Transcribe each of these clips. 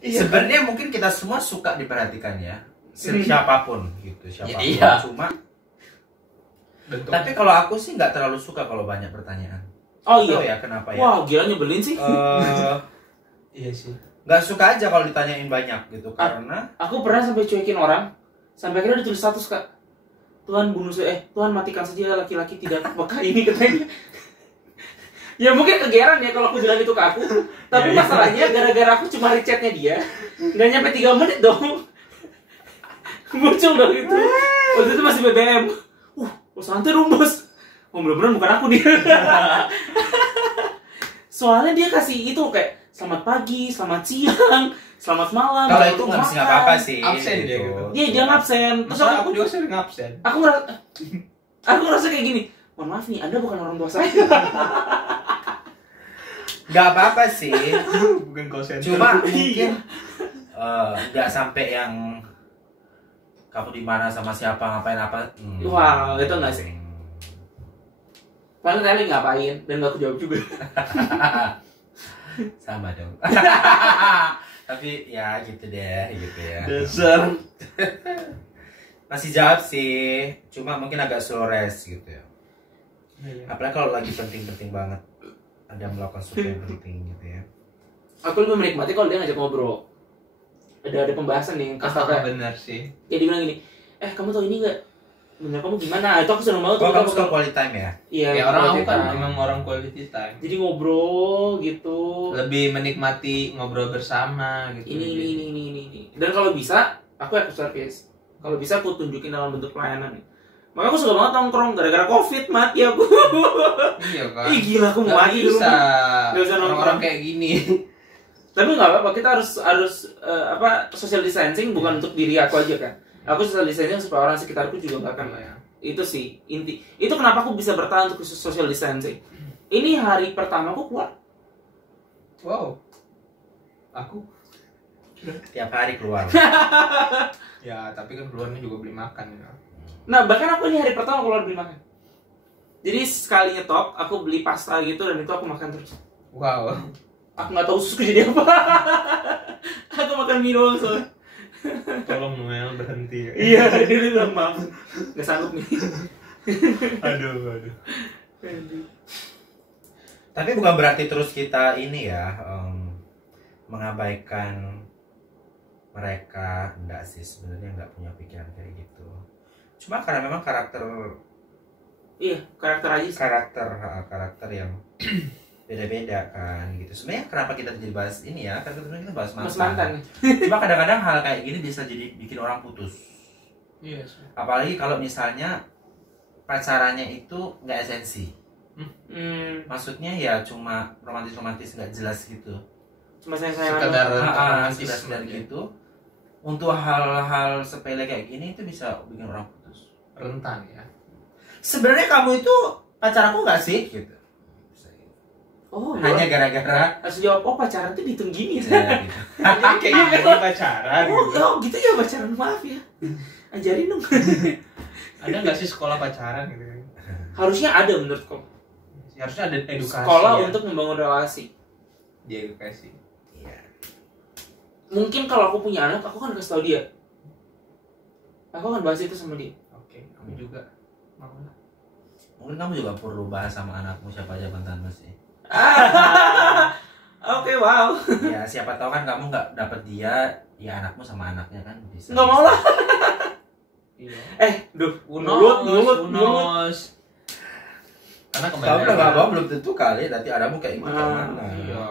Sebenarnya mungkin kita semua suka diperhatikan ya, siapapun gitu, siapapun. Iya. Cuma, Bentuk. tapi kalau aku sih nggak terlalu suka kalau banyak pertanyaan. Oh Tahu iya. ya kenapa ya? Wah, gila nyebelin sih. Iya sih. Nggak suka aja kalau ditanyain banyak gitu, karena Aku pernah sampai cuekin orang, sampai akhirnya ditulis status, Kak. Tuhan bunuh saya, Tuhan matikan saja laki-laki tidak apakah ini, katanya. Ya mungkin kegeran ya kalau aku bilang itu ke aku. Tapi masalahnya gara-gara aku cuma rechatnya dia, nggak nyampe 3 menit dong. Muncul dong itu. Waktu itu masih BBM. Santai dong bos. Oh bener-bener bukan aku dia. Soalnya dia kasih itu kayak selamat pagi, selamat siang, selamat malam. kalau itu nggak sih nggak apa-apa sih. Absen dia gitu. Dia ngabsen. Terus Masalah aku juga sering absen. aku ngerasa kayak gini. Mohon maaf nih, Anda bukan orang tua saya. Nggak apa-apa sih. Bukan call center. Cuma mungkin nggak sampai yang kamu di mana sama siapa ngapain apa. Wah, itu nggak sih. Paling tadi ngapain dan nggak kejawab juga. Sama dong. Tapi ya gitu deh, gitu ya. Dasar. Masih jawab sih, cuma mungkin agak slow rest gitu ya. Apalagi kalau lagi penting-penting banget, ada melakukan sesuatu yang penting gitu ya. Aku lebih menikmati kalau dia ngajak ngobrol. Ada pembahasan nih, kayak Bener sih. dia bilang gini, kamu tahu ini nggak? Bener kamu gimana? Itu aku seneng banget. Oh, kamu suka quality time ya? Iya. Ya orang aku quality kan time. memang orang quality time. Jadi ngobrol gitu. Lebih menikmati ngobrol bersama gitu. Ini. Dan kalau bisa, aku ya service. Kalau bisa aku tunjukin dalam bentuk pelayanan. Makanya aku suka banget nongkrong gara-gara COVID mati aku. Iya kan. Ih gila aku mau Nggak mati di bisa. rumah. Nggak bisa nongkrong. Orang-orang kayak gini. Tapi nggak apa-apa, kita harus social distancing bukan untuk diri aku aja kan. Aku social distancing supaya orang sekitarku juga nggak akan. Ya. Itu sih inti. Itu kenapa aku bisa bertahan untuk social distancing. Ini hari pertama aku keluar. Wow. Aku. Tiap hari keluar. Ya tapi kan keluarnya juga beli makan ya. Nah bahkan aku ini hari pertama keluar beli makan. Jadi sekali nyetop aku beli pasta gitu dan itu aku makan terus. Wow. Aku nggak tahu ususku jadi apa. Aku makan mie doang soalnya. Tolong Noel berhenti. Iya, dia bilang maaf, nggak sanggup nih. Aduh. Tapi bukan berarti terus kita ini ya mengabaikan mereka. Enggak sih, sebenarnya nggak punya pikiran kayak gitu. Cuma karena memang karakter Iya, karakter aja sih. karakter yang beda-beda kan gitu. Sebenarnya kenapa kita jadi bahas ini ya? Kan sebenarnya kita bahas Mas mantan. mantan. Cuma kadang-kadang hal kayak gini bisa jadi bikin orang putus. Iya. Apalagi kalau misalnya pacarannya itu nggak esensi. Maksudnya ya cuma romantis nggak jelas gitu. Cuma saya Sekedar romantis sekedar gitu. Untuk hal-hal sepele kayak gini itu bisa bikin orang putus. rentan ya. Sebenarnya kamu itu pacar aku nggak sih? Gitu. Oh, Hanya gara-gara harus jawab, oh pacaran tuh dihitung gini ya. ya, gitu. Jadi kayak gini pacaran. Oh, gitu ya pacaran, maaf ya. Ajarin dong. Ada nggak sih sekolah pacaran gitu? Harusnya ada menurutku. Harusnya ada edukasi. Sekolah ya. untuk membangun relasi. Dia edukasi. Iya. Mungkin kalau aku punya anak, aku kan kasih tau dia. Aku akan bahas itu sama dia. Oke, kamu juga mau lah. Mungkin kamu juga perlu bahas sama anakmu siapa aja mantanmu sih. Oke, wow. Ya siapa tahu kan kamu nggak dapet dia, ya anakmu sama anaknya kan bisa. Nggak mau lah. Iya. Mulut. Karena Kamu kembali udah nggak mau belum tentu kali nanti anakmu kayak gitu kayak mana. Iya.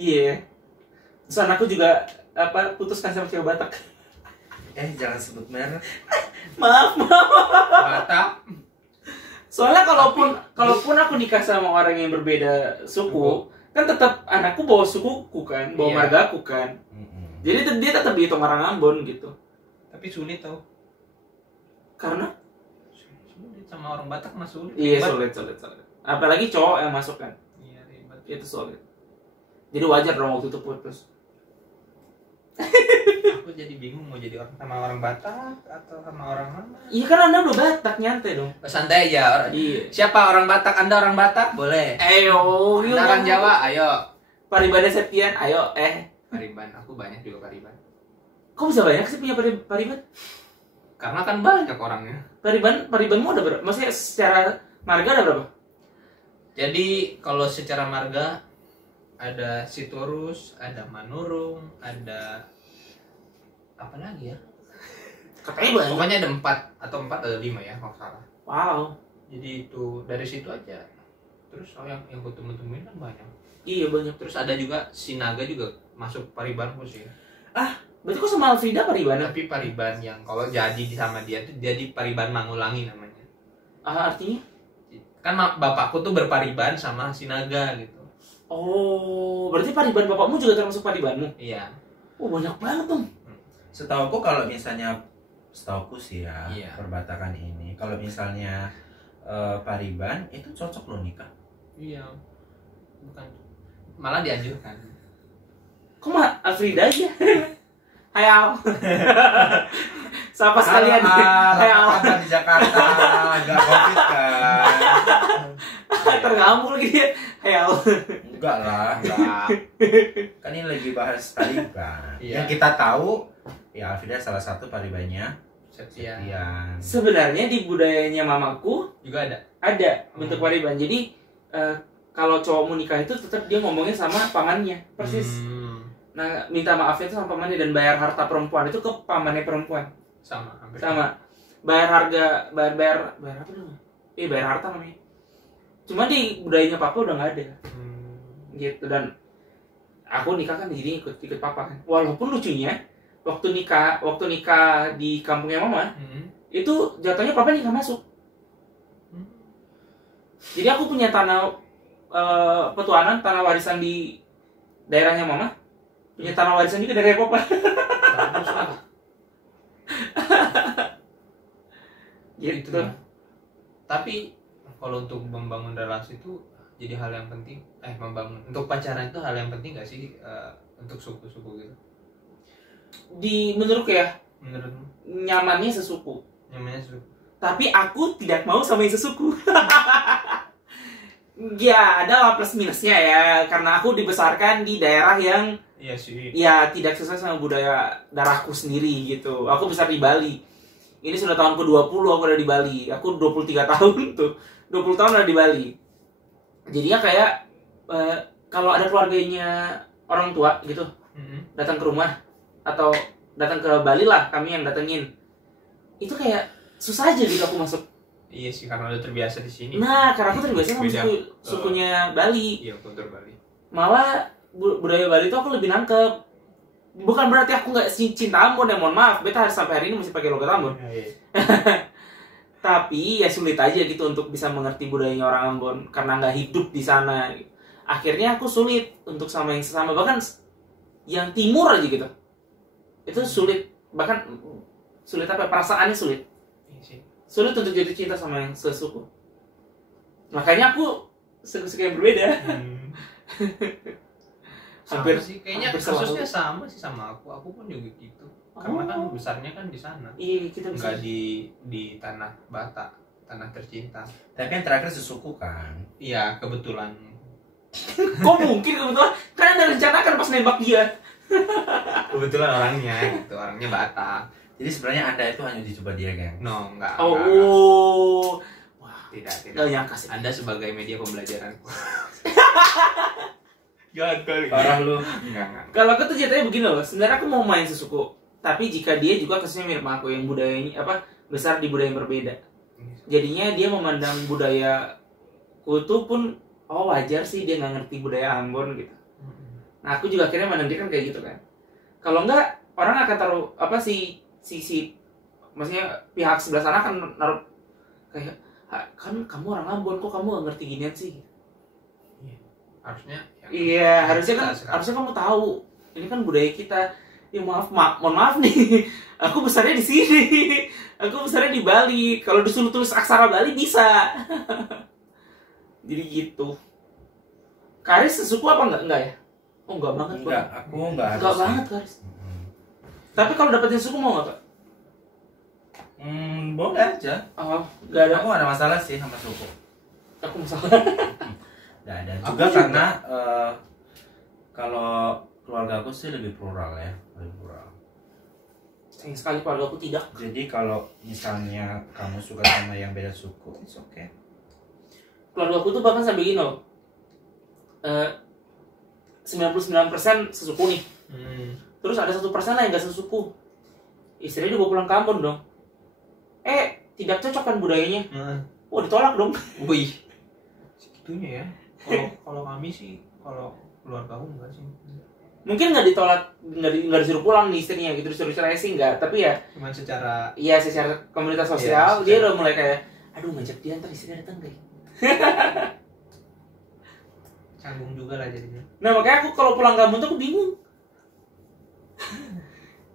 Iya. Terus anakku juga putuskan sama cewek Batak. Jangan sebut merek. Maaf. Batak. Soalnya kalaupun aku nikah sama orang yang berbeda suku, kan tetap anakku bawa sukuku kan, bawa Iya. margaku kan. Jadi dia tetap dihitung orang Ambon gitu. Tapi sulit tau. Karena Sulit sama orang Batak mah sulit. iya Ribet. sulit. Apalagi cowok yang masuk kan. Iya, ribet. Itu sulit. Jadi wajar dong waktu itu putus. Aku jadi bingung mau jadi orang sama orang Batak atau sama orang mana. Iya kan Anda udah Batak, nyantai dong. Santai aja. Iya. Siapa orang Batak? Anda orang Batak? Boleh. Ayo, Anda orang Jawa? Ayo. Pariban Septian, ayo Pariban, aku banyak juga Pariban. Kok bisa banyak sih punya Pariban? Karena kan banyak orangnya. Paribanmu ada berapa? Maksudnya secara marga ada berapa? Jadi kalau secara marga ada Sitorus, ada Manurung, ada apa lagi ya? Katanya banyak. Pokoknya ada 4 atau 4 ada 5 ya kalau salah. Wow. Jadi itu dari situ aja. Terus yang gue temuin kan banyak. Iya banyak. Terus ada juga Sinaga juga masuk Paribanku sih. Berarti kok sama Alfrida Pariban? Tapi Pariban yang kalau jadi sama dia tuh jadi Pariban Mangulangi namanya. Artinya? Kan bapakku tuh berpariban sama Sinaga gitu. Oh, berarti Pariban bapakmu juga termasuk Paribanmu? Iya. Oh, banyak banget dong. Setauku kalau misalnya, setauku sih ya, Iya. perbatakan ini, kalau misalnya Pariban itu cocok loh nikah. Iya. Bukan. Malah dianjurkan. Kok mah Alfrida aja? Hai Al. Sapa sekalian. Hai Al. Apa di Jakarta, nggak covid kan? Terngambul lagi dia. Hai Al. Enggak lah. Enggak. Kan ini lagi bahas Pariban. Iya. Yang kita tahu, ya Alfrida salah satu Paribannya. Setia. Yang Sebenarnya di budayanya mamaku Juga ada. ada bentuk Pariban. Jadi kalau cowok mau nikah itu tetap dia ngomongnya sama pamannya, persis. Nah, minta maafnya itu sama pamannya dan bayar harta perempuan itu ke pamannya perempuan. Sama. Hampir. Sama. Bayar harga, bayar apa namanya? Bayar harta namanya. Cuma di budayanya papa udah nggak ada. Gitu. Dan aku nikah kan jadi ikut papa kan. Walaupun lucunya waktu nikah di kampungnya mama itu jatuhnya papa nikah masuk. Jadi aku punya tanah petuanan, tanah warisan di daerahnya mama, punya tanah warisan juga dari papa. Bagus lah. Gitu. Tapi kalau untuk membangun relasi itu jadi hal yang penting. Membangun untuk pacaran itu hal yang penting gak sih untuk suku-suku gitu? Menurutku ya, Menurutmu? nyamannya sesuku. Namanya suku. Tapi aku tidak mau sama yang sesuku. Ya, ada lah plus minusnya ya. Karena aku dibesarkan di daerah yang Iya sih. ya tidak sesuai sama budaya darahku sendiri gitu. Aku besar di Bali. Ini sudah tahun ke-20 aku udah di Bali. Aku 23 tahun tuh. 20 tahun udah di Bali. Jadinya kayak kalau ada keluarganya orang tua gitu, datang ke rumah atau datang ke Bali lah, kami yang datengin. Itu kayak susah aja gitu aku masuk. Iya sih karena udah terbiasa di sini. Nah, karena aku terbiasa sama Beda. sukunya Bali. Iya, kultur Bali. Malah budaya Bali itu aku lebih nangkep. Bukan berarti aku nggak cinta Ambon ya, mohon maaf. Beta sampai hari ini masih pakai logat Ambon. Iya. Tapi ya sulit aja gitu untuk bisa mengerti budayanya orang Ambon karena nggak hidup di sana. Akhirnya aku sulit untuk sama yang sesama, bahkan yang timur aja gitu. Itu sulit, bahkan sulit apa? Perasaannya sulit. Iya sih. Sulit untuk jatuh cinta sama yang sesuku. Makanya aku suku-suku yang berbeda. Hampir sih kayaknya hampir kasusnya selalu. sama sih sama aku. Aku pun juga gitu. Karena kan besarnya kan di sana. Iya, kita bisa. Enggak di tanah Batak, tanah tercinta. tapi yang terakhir sesuku kan. Iya, kebetulan. Kok mungkin kebetulan? Kan Anda rencanakan pas nembak dia. Kebetulan orangnya gitu, orangnya Batak. Jadi sebenarnya Anda itu hanya dicoba dia, geng. No, enggak. Oh. Wah, Tidak. nggak nyangka sih. Anda sebagai media pembelajaran. Jahat kali. Parah lu. Enggak. Kalau aku tuh ceritanya begini loh. Sebenarnya aku mau main sesuku. Tapi jika dia juga kasusnya mirip sama aku yang budayanya besar di budaya yang berbeda. Jadinya dia memandang budayaku tuh pun wajar sih dia nggak ngerti budaya Ambon gitu. Nah aku juga akhirnya mandang dia kan kayak gitu kan. Kalau enggak orang akan taruh maksudnya pihak sebelah sana kan naruh kayak kan kamu orang Ambon kok kamu nggak ngerti ginian sih. Harusnya Iya, harusnya kan sekarang. harusnya kamu tahu. Ini kan budaya kita. Ya mohon maaf nih. Aku besarnya di sini. Aku besarnya di Bali. Kalau disuruh tulis aksara Bali bisa. Jadi gitu. Karis sesuku apa enggak ya? Oh, enggak banget, Bang. Enggak, aku enggak harus. Enggak banget, Karis. Tapi kalau dapetin suku mau enggak, Kak? Boleh aja. Oh, enggak ada. Aku gak ada masalah sih sama suku. Aku masalah. Gak ada. Aku Juga juga. karena Kalau keluarga aku sih lebih plural ya, lebih plural. Sayang sekali keluarga aku tidak. Jadi kalau misalnya kamu suka sama yang beda suku, it's okay. Keluarga aku tuh bahkan sampai gini loh. 99% sesuku nih. Terus ada 1% lah yang gak sesuku. Istrinya dibawa pulang kampung dong. Tidak cocok kan budayanya. Wah, ditolak dong. Wih, segitunya ya. Kalau kami sih, kalau keluarga aku enggak sih. Mungkin nggak ditolak, nggak disuruh pulang nih istrinya gitu, disuruh cerai sih nggak. Tapi ya, Cuman secara secara komunitas sosial dia udah mulai kayak, aduh ngajak dia ntar istrinya datang guys. canggung juga lah jadinya. Nah makanya aku kalau pulang kampung tuh aku bingung.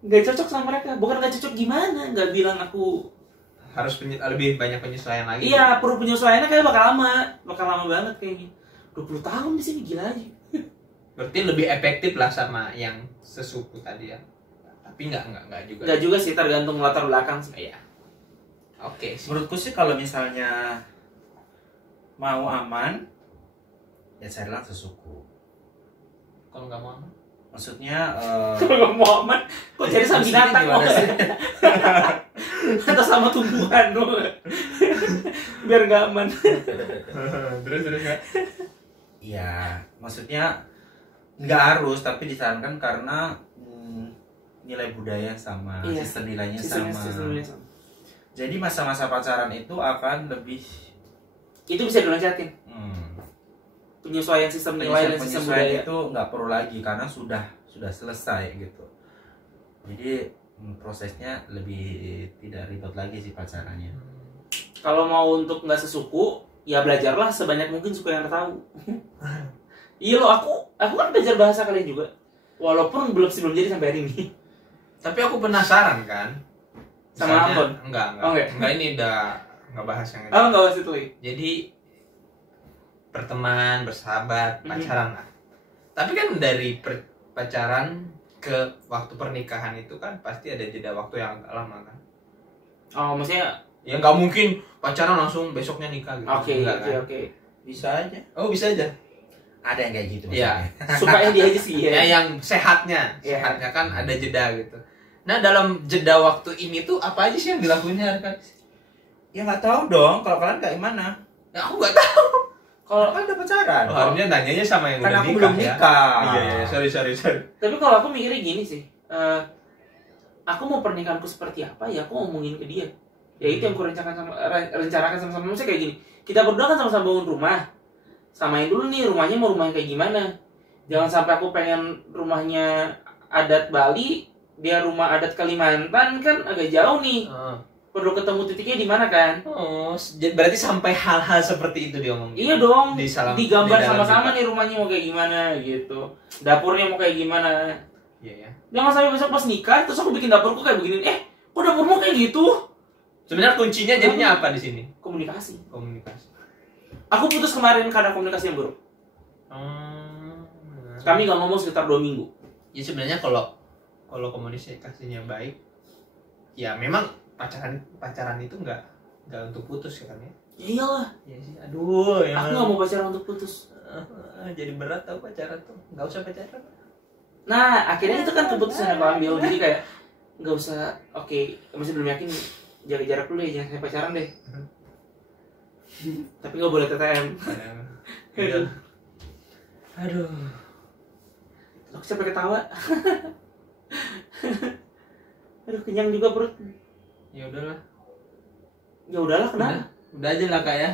Nggak cocok sama mereka, bukan nggak cocok gimana, nggak bilang aku Harus lebih banyak penyesuaian lagi. iya, perlu penyesuaiannya kayak bakal lama banget kayaknya. 20 tahun di sini gila aja. Berarti lebih efektif lah sama yang sesuku tadi ya. Tapi enggak juga. Nggak juga sih, tergantung latar belakang sih. Iya. Oke sih. Menurutku sih kalau misalnya mau aman, ya carilah sesuku. Kalau nggak mau aman? Maksudnya Kalau nggak mau aman, kok jadi sama di sini binatang gimana sih? atau sama tumbuhan dong, biar nggak aman. terus ya. Ya, maksudnya nggak harus, tapi disarankan karena nilai budaya sama sistem nilainya sama. Jadi masa-masa pacaran itu akan lebih itu bisa diloncatin. Penyesuaian sistem nilai dan sistem budaya itu nggak perlu lagi karena sudah selesai gitu. Jadi prosesnya lebih tidak ribet lagi sih pacarannya. Kalau mau untuk nggak sesuku, ya belajarlah sebanyak mungkin suku yang tahu. Iya loh, aku kan belajar bahasa kalian juga, walaupun belum jadi sampai hari ini. Tapi aku penasaran kan. Sama Ambon? Enggak. Oh, Enggak, ini udah nggak bahas yang ini. Oh, nggak bahas itu lagi. Jadi berteman, bersahabat, pacaran lah. Tapi kan dari pacaran ke waktu pernikahan itu kan pasti ada jeda waktu yang agak lama kan. Oh, maksudnya Ya nggak mungkin pacaran langsung besoknya nikah gitu. Oke. Bisa aja. Oh bisa aja. Ada yang kayak gitu Iya. maksudnya. Sukanya dia aja sih ya. Ya yang sehatnya kan ada jeda gitu. Nah dalam jeda waktu ini tuh apa aja sih yang dilakuinnya kan? Ya nggak tahu dong. Kalau kalian kayak gimana? Ya aku nggak tahu. Kalau kan udah pacaran. Oh, harusnya tanyanya sama yang Kan udah aku nikah belum ya. nikah. Iya, sorry. Tapi kalau aku mikirnya gini sih, aku mau pernikahanku seperti apa ya aku ngomongin ke dia. Ya itu yang aku rencanakan sama-sama. Maksudnya kayak gini, kita berdua kan sama-sama bangun rumah. Samain dulu nih rumahnya mau rumah yang kayak gimana. Jangan sampai aku pengen rumahnya adat Bali, dia rumah adat Kalimantan, kan agak jauh nih. Perlu ketemu titiknya di mana kan? Oh, berarti sampai hal-hal seperti itu diomongin. Iya dong, digambar di dalam sama-sama juga. nih rumahnya mau kayak gimana gitu. Dapurnya mau kayak gimana. Iya ya. Jangan sampai besok pas nikah terus aku bikin dapurku kayak begini. Kok dapurmu kayak gitu? Sebenarnya kuncinya jadinya apa di sini? Komunikasi. Komunikasi. Aku putus kemarin karena komunikasi yang buruk. Kami nggak ngomong sekitar 2 minggu. Ya sebenarnya kalau komunikasinya baik, ya memang pacaran itu nggak untuk putus ya kan ya? Iyalah. Iya sih. Aduh, ya. Aku nggak mau pacaran untuk putus. Jadi berat tau pacaran tuh. Nggak usah pacaran. Nah, akhirnya itu kan keputusan yang aku ambil. Jadi kayak nggak usah. Oke, masih belum yakin. Jaga jarak dulu ya, jangan sampai pacaran deh. Tapi nggak boleh TTM. Aduh. Aku sampai ketawa. Aduh, kenyang juga perut. Ya udahlah. Ya udahlah, kenapa? Udah aja lah kak ya.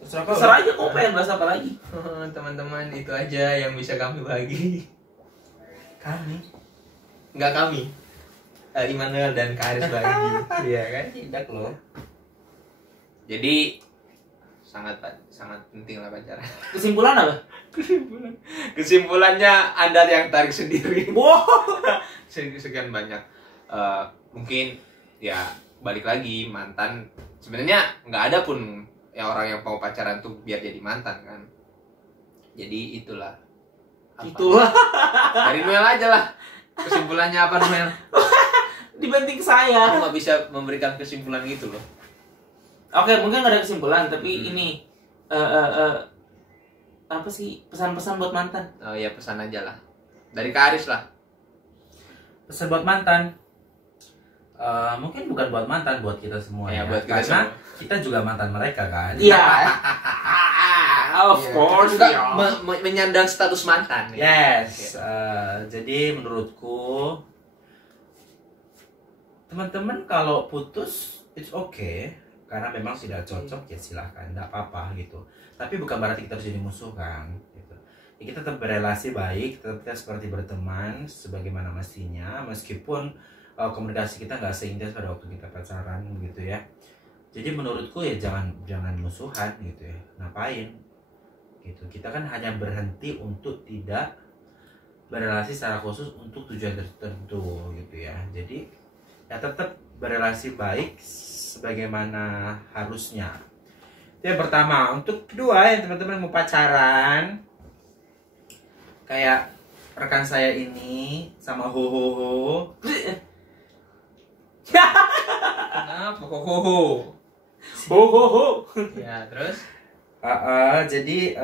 Terserah aja, kok pengen bahas apa lagi? Teman-teman itu aja yang bisa kami bagi. Kami? Enggak kami. Immanuel dan Karis bagi. Iya kan? Tidak loh. Jadi sangat penting lah pacaran. Kesimpulan apa? Kesimpulannya Anda yang tarik sendiri. Wow. Sekian banyak. Mungkin ya balik lagi mantan. Sebenarnya nggak ada pun yang orang yang mau pacaran tuh biar jadi mantan kan. Jadi itulah. Itulah. Dari Noel aja lah. Kesimpulannya apa Noel? Dibanding saya. Aku nggak bisa memberikan kesimpulan gitu loh. Oke, mungkin nggak ada kesimpulan, tapi ini apa sih pesan-pesan buat mantan? Oh ya pesan aja lah. Dari Kak Aris lah. Pesan buat mantan. Mungkin bukan buat mantan, buat kita semua Ya, ya. buat kita Karena semua. kita juga mantan mereka kan. Iya. Of course. Juga ya. menyandang status mantan. Yes. Jadi menurutku teman-teman kalau putus it's okay karena memang tidak cocok ya silahkan, tidak apa-apa gitu. Tapi bukan berarti kita harus jadi musuh kan. Gitu. Ya, kita tetap berrelasi baik, tetap kita seperti berteman sebagaimana mestinya, meskipun komunikasi kita nggak seintens pada waktu kita pacaran gitu ya. Jadi menurutku ya jangan musuhan gitu ya. Ngapain? Gitu. Kita kan hanya berhenti untuk tidak berrelasi secara khusus untuk tujuan tertentu gitu ya. Jadi ya tetap berrelasi baik sebagaimana harusnya. Itu yang pertama. Untuk kedua, yang teman-teman mau pacaran kayak rekan saya ini sama ho. Kenapa? Ho. Ya, terus Jadi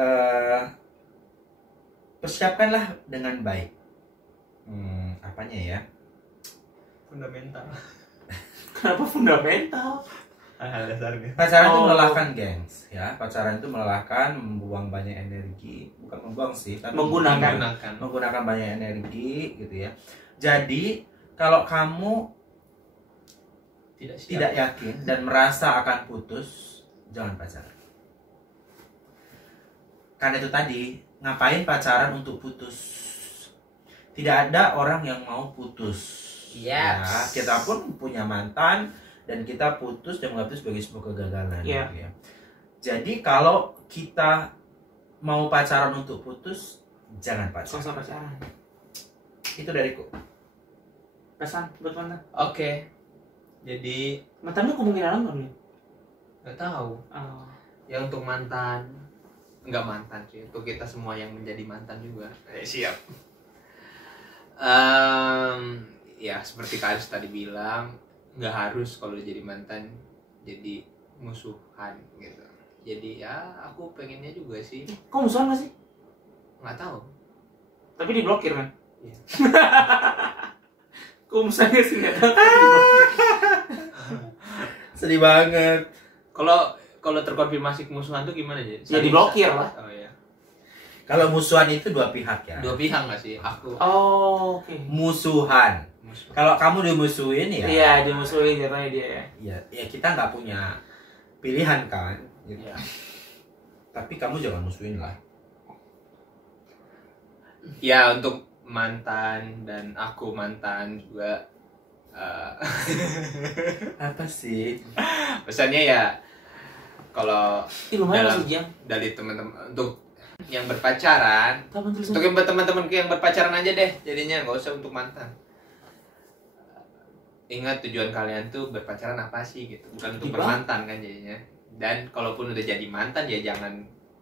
persiapkanlah dengan baik. Apanya ya? Fundamental. Kenapa fundamental? Hal dasarnya. Pacaran itu Oh. melelahkan, gengs. Ya, pacaran itu melelahkan, membuang banyak energi. Bukan membuang sih, tapi menggunakan banyak energi gitu ya. Jadi, kalau kamu tidak yakin dan merasa akan putus, jangan pacaran. Karena itu tadi, ngapain pacaran untuk putus? Tidak ada orang yang mau putus. Ya, kita pun punya mantan dan kita putus dan menganggap itu sebagai sebuah kegagalan. Yeah. Gitu ya. Jadi kalau kita mau pacaran untuk putus, jangan pacaran. Susah pacaran. Itu dariku. Pesan buat mantan. Oke. Jadi Mantannya kemungkinan nggak nih? nggak tahu. Oh. Ya untuk mantan, nggak mantan sih. Untuk kita semua yang menjadi mantan juga. Siap. Ya seperti Kak Aris tadi bilang, nggak harus kalau jadi mantan jadi musuhan gitu. Jadi ya aku pengennya juga sih. Kok musuhan nggak sih? Nggak tahu. Tapi diblokir kan? Iya. Kok musuhannya sih nggak tahu? Tapi diblokir. Sedih banget. Kalau terkonfirmasi kemusuhan tuh gimana ya? Ya diblokir lah. Oh iya. Kalau musuhan itu dua pihak ya. Dua pihak nggak sih? Aku Oh, oke. Musuhan. musuh. Kalau kamu dimusuhin ya. Iya, dimusuhin jatuhnya dia ya. Ya kita nggak punya pilihan kan. Gitu. Ya. Tapi kamu jangan musuhin lah. Ya untuk mantan dan aku mantan juga Apa sih? pesannya ya kalau Ih, lumayan Dalam- masih jam. dari teman-teman untuk yang berpacaran, Kapan tulisan? untuk yang teman-teman yang berpacaran aja deh jadinya, nggak usah untuk mantan. Ingat tujuan kalian tuh berpacaran apa sih gitu, bukan untuk Tiba. bermantan kan jadinya. Dan kalaupun udah jadi mantan ya jangan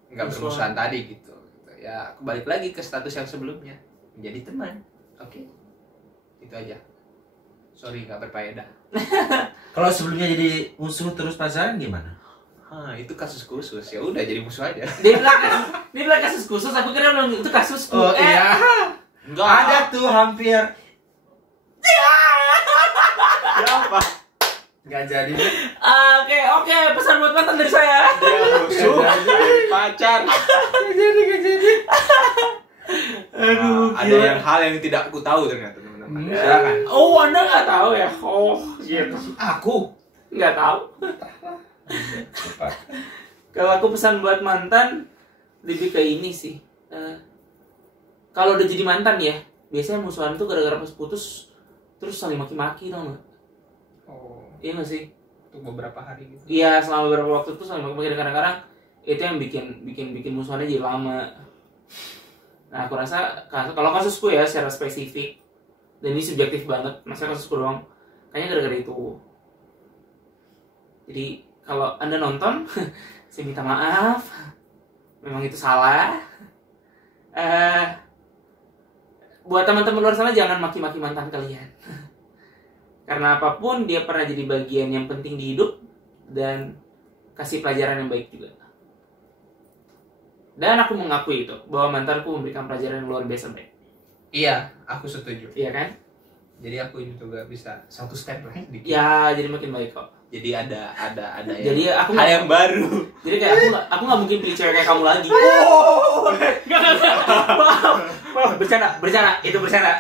nggak bermusuhan tadi gitu. Ya balik lagi ke status yang sebelumnya, menjadi teman. Oke, itu aja. Sorry nggak berfaedah. Kalau sebelumnya jadi musuh terus pacaran gimana? Itu kasus khusus, ya udah jadi musuh aja. Dia bilang kasus khusus, aku kira itu kasusku. Enggak Ada tuh hampir. Siapa? Nggak jadi. Oke, pesan buat mantan dari saya. Dia musuh dari pacar. Nggak jadi. Aduh, Ada gila. yang hal yang tidak aku tahu ternyata teman-teman. Hmm. Silakan. Oh, Anda nggak tahu ya? Oh, gitu. Aku. Nggak tahu. Cepat. Kalau aku pesan buat mantan, lebih ke ini sih. Kalau udah jadi mantan ya, biasanya musuhan tuh gara-gara pas putus, terus saling maki-maki, tau nggak? Oh, Iya nggak sih? untuk beberapa hari gitu. Iya, selama beberapa waktu tuh saling maki-maki, dan kadang-kadang itu yang bikin musuhannya jadi lama. Nah, aku rasa kalau kasusku ya secara spesifik, dan ini subjektif banget, maksudnya kasusku doang, kayaknya gara-gara itu. Jadi kalau Anda nonton, saya minta maaf, memang itu salah. Buat teman-teman luar sana, jangan maki-maki mantan kalian. Karena apapun dia pernah jadi bagian yang penting di hidup, dan kasih pelajaran yang baik juga. Dan aku mengakui itu, bahwa mantanku memberikan pelajaran yang luar biasa baik. Iya, aku setuju. Iya kan? Jadi aku juga bisa satu step lah dikit. Ya, jadi makin baik kok. Jadi ada Jadi yang, aku hal yang baru. Jadi kayak aku nggak mungkin pilih cewek kayak kamu lagi. Nggak. Maaf, bercanda, itu bercanda.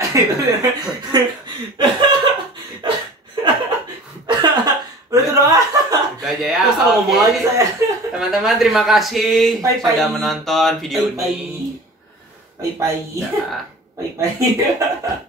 Udah itu doang. Itu aja ya. Terus kalau ngomong lagi saya. Teman-teman, terima kasih Bye-bye. sudah menonton video Bye-bye. ini. Bye-bye. Ya. Bye-bye.